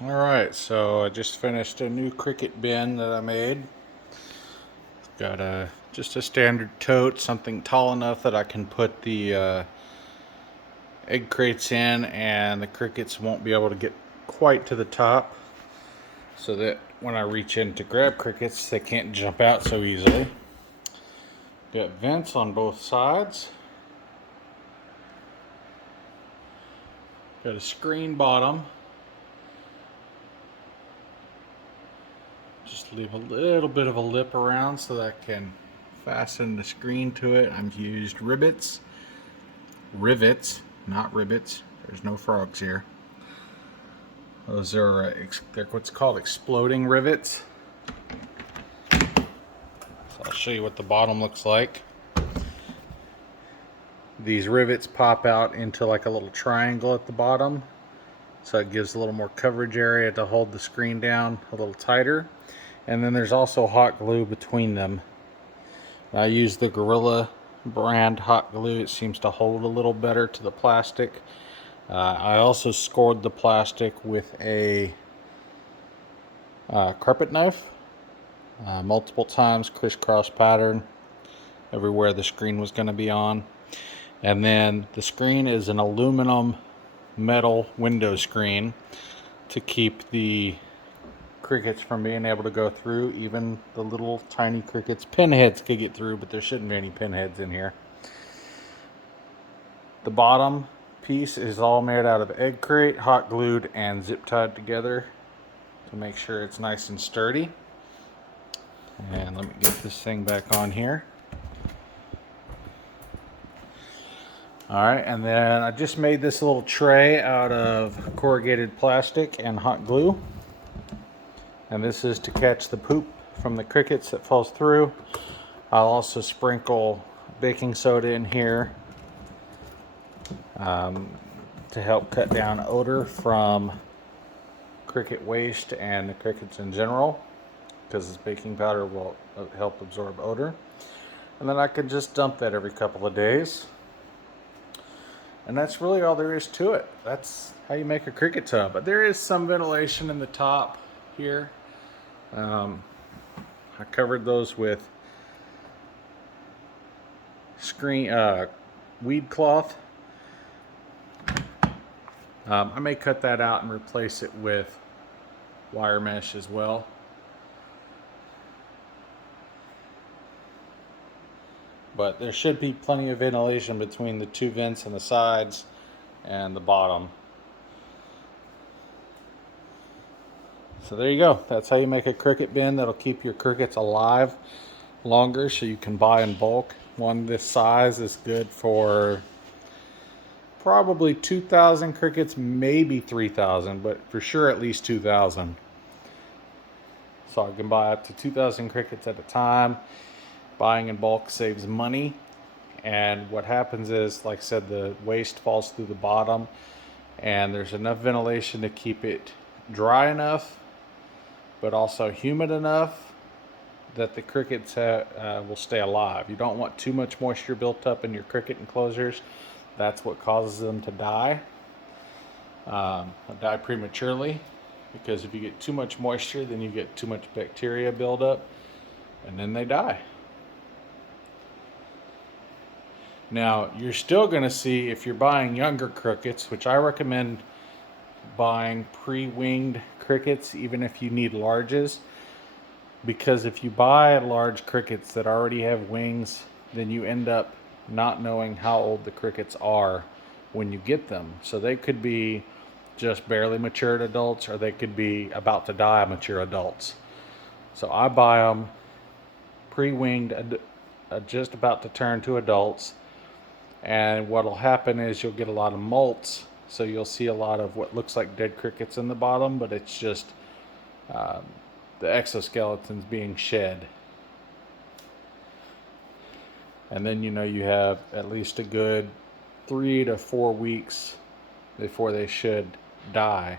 Alright, so I just finished a new cricket bin that I made. Got just a standard tote, something tall enough that I can put the egg crates in and the crickets won't be able to get quite to the top, so that when I reach in to grab crickets they can't jump out so easily. Got vents on both sides. Got a screen bottom. Just leave a little bit of a lip around so that I can fasten the screen to it. I've used rivets, not rivets. There's no frogs here. Those are they're what's called exploding rivets. So I'll show you what the bottom looks like. These rivets pop out into like a little triangle at the bottom, so it gives a little more coverage area to hold the screen down a little tighter. And then there's also hot glue between them. I use the Gorilla brand hot glue. It seems to hold a little better to the plastic. I also scored the plastic with a carpet knife multiple times, crisscross pattern everywhere the screen was going to be on. And then the screen is an aluminum metal window screen to keep the crickets from being able to go through. Even the little tiny crickets, pinheads, could get through, but there shouldn't be any pinheads in here. The bottom piece is all made out of egg crate, hot glued and zip tied together to make sure it's nice and sturdy. And let me get this thing back on here. Alright, and then I just made this little tray out of corrugated plastic and hot glue. And this is to catch the poop from the crickets that falls through. I'll also sprinkle baking soda in here to help cut down odor from cricket waste and the crickets in general, because this baking powder will help absorb odor. And then I can just dump that every couple of days. And that's really all there is to it. That's how you make a cricket tub. But there is some ventilation in the top here. I covered those with weed cloth. I may cut that out and replace it with wire mesh as well. But there should be plenty of ventilation between the two vents on the sides and the bottom. So there you go. That's how you make a cricket bin that'll keep your crickets alive longer, so you can buy in bulk. One this size is good for probably 2,000 crickets, maybe 3,000, but for sure at least 2,000. So I can buy up to 2,000 crickets at a time. Buying in bulk saves money. And what happens is, like I said, the waste falls through the bottom, and there's enough ventilation to keep it dry enough, but also humid enough that the crickets will stay alive. You don't want too much moisture built up in your cricket enclosures. That's what causes them to die prematurely, because if you get too much moisture, then you get too much bacteria buildup, and then they die. Now, you're still going to see, if you're buying younger crickets, which I recommend buying pre-winged crickets, even if you need larges, because if you buy large crickets that already have wings, then you end up not knowing how old the crickets are when you get them. So they could be just barely matured adults, or they could be about to die mature adults. So I buy them pre-winged, just about to turn to adults. And what'll happen is you'll get a lot of molts, so you'll see a lot of what looks like dead crickets in the bottom, but it's just the exoskeletons being shed. And then you have at least a good 3 to 4 weeks before they should die.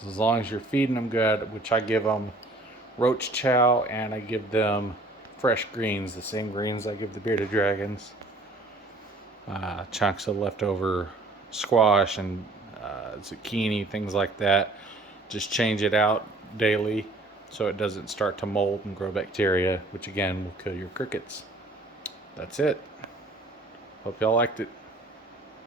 So as long as you're feeding them good, which I give them roach chow, and I give them fresh greens, the same greens I give the bearded dragons. Chunks of leftover squash and zucchini, things like that. Just change it out daily so it doesn't start to mold and grow bacteria, which again will kill your crickets. That's it. Hope y'all liked it.